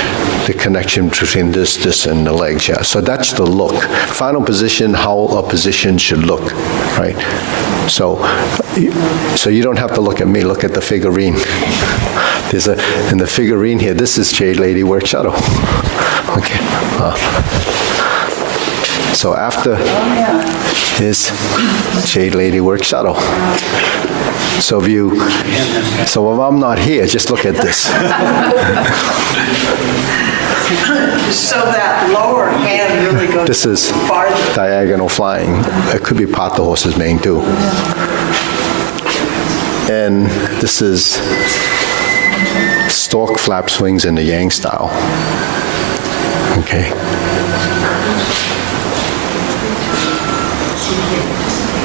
the connection between this, and the legs, yeah. So that's the look. Final position, how a position should look, right? So you don't have to look at me, look at the figurine. In the figurine here, this is Jade lady work shuttle. Okay. So after is Jade lady work shuttle. So if I'm not here, just look at this. So that lower hand really goes This is farther. diagonal flying. It could be part the horse's mane too. And this is stork flap swings in the yang style. Okay.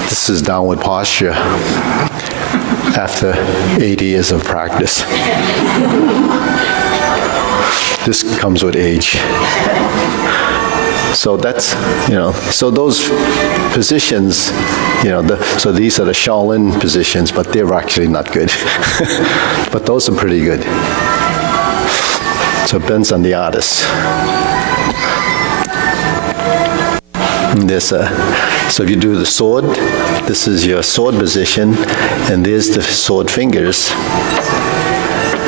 This is downward posture after 80 years of practice. This comes with age. So that's, so those positions, so these are the Shaolin positions, but they're actually not good. But those are pretty good. So it depends on the artist. So if you do the sword, this is your sword position, and there's the sword fingers,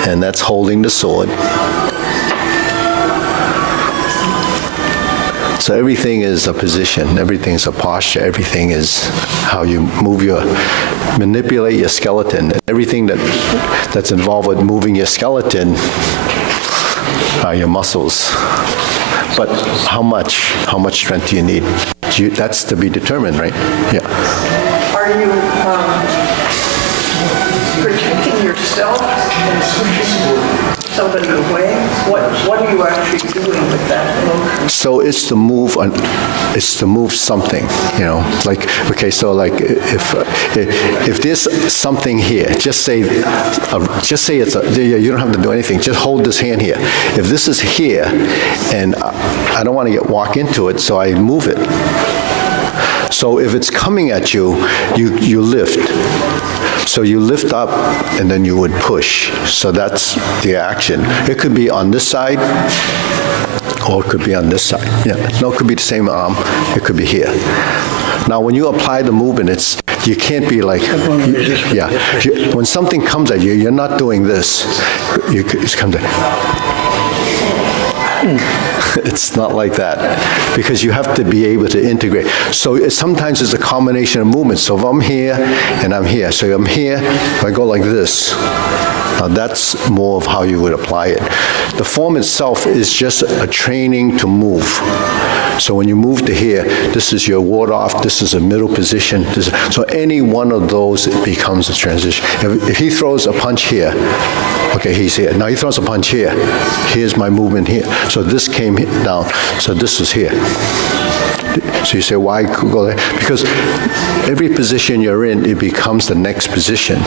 and that's holding the sword. So everything is a position, everything is a posture, everything is how you manipulate your skeleton. Everything that's involved with moving your skeleton are your muscles. But how much strength do you need? That's to be determined, right? Yeah. Are you protecting yourself and pushing somebody away? What are you actually doing with that motion? So it's to move something, you know, like, okay, so like if there's something here, just say it's you don't have to do anything, just hold this hand here. If this is here and I don't want to walk into it, so I move it. So if it's coming at you, you lift. So you lift up and then you would push. So that's the action. It could be on this side or it could be on this side. Yeah. No, it could be the same arm. It could be here. Now when you apply the movement, you can't be like, when something comes at you, you're not doing this. It's come to, it's not like that, because you have to be able to integrate. So sometimes it's a combination of movements. So if I'm here and I'm here, so I'm here, if I go like this, now that's more of how you would apply it. The form itself is just a training to move. So when you move to here, this is your ward off, this is a middle position. So any one of those becomes a transition. If he throws a punch here, okay, he's here. Now he throws a punch here. Here's my movement here. So this came down. So this is here. So you say, why go there? Because every position you're in, it becomes the next position.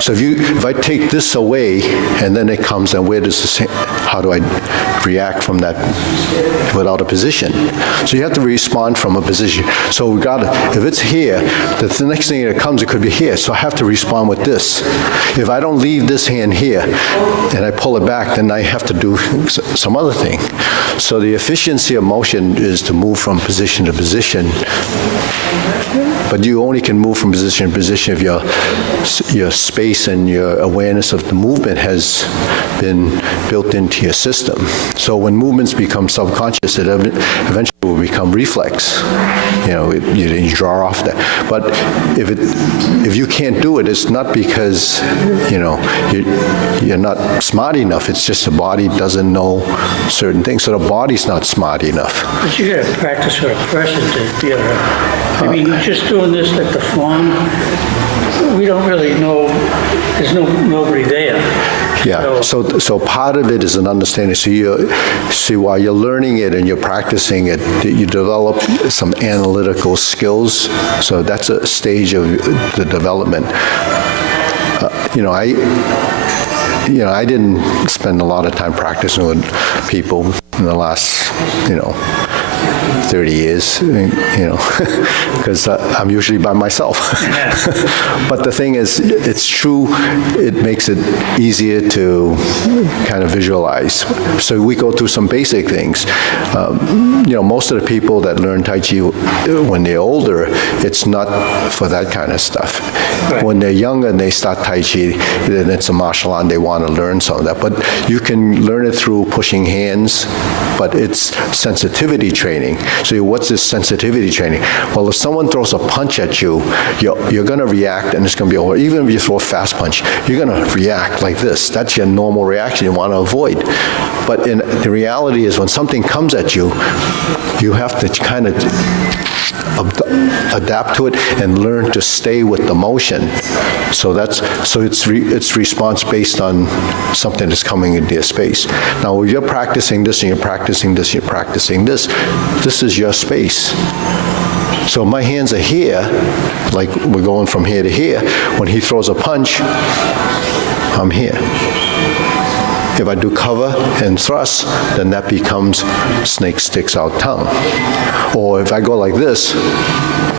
So if I take this away, and then it comes, and how do I react from that without a position? So you have to respond from a position. So if it's here, the next thing that comes, it could be here. So I have to respond with this. If I don't leave this hand here, and I pull it back, then I have to do some other thing. So the efficiency of motion is to move from position to position, but you only can move from position to position if your space and your awareness of the movement has been built into your system. So when movements become subconscious, it eventually will become reflex. You know, you draw off that. But if you can't do it, it's not because, you know, you're not smart enough. It's just the body doesn't know certain things. So the body's not smart enough. But you got to practice for a person to be able to, I mean, just doing this at the form, we don't really know, there's nobody there. Yeah, so part of it is an understanding. So while you're learning it and you're practicing it, you develop some analytical skills. So that's a stage of the development. I didn't spend a lot of time practicing with people in the last, 30 years, because I'm usually by myself. But the thing is, it's true, it makes it easier to kind of visualize. So we go through some basic things. Most of the people that learn Tai Chi when they're older, it's not for that kind of stuff. Right. When they're younger and they start Tai Chi, then it's a martial art and they want to learn some of that. But you can learn it through pushing hands, but it's sensitivity training. So what's this sensitivity training? Well, if someone throws a punch at you, you're going to react and it's going to be over. Even if you throw a fast punch, you're going to react like this. That's your normal reaction you want to avoid. But the reality is when something comes at you, you have to kind of adapt to it and learn to stay with the motion. So it's response based on something that's coming into your space. Now, if you're practicing this and you're practicing this, you're practicing this, this is your space. So my hands are here, like we're going from here to here. When he throws a punch, I'm here. If I do cover and thrust, then that becomes snake sticks out tongue. Or if I go like this,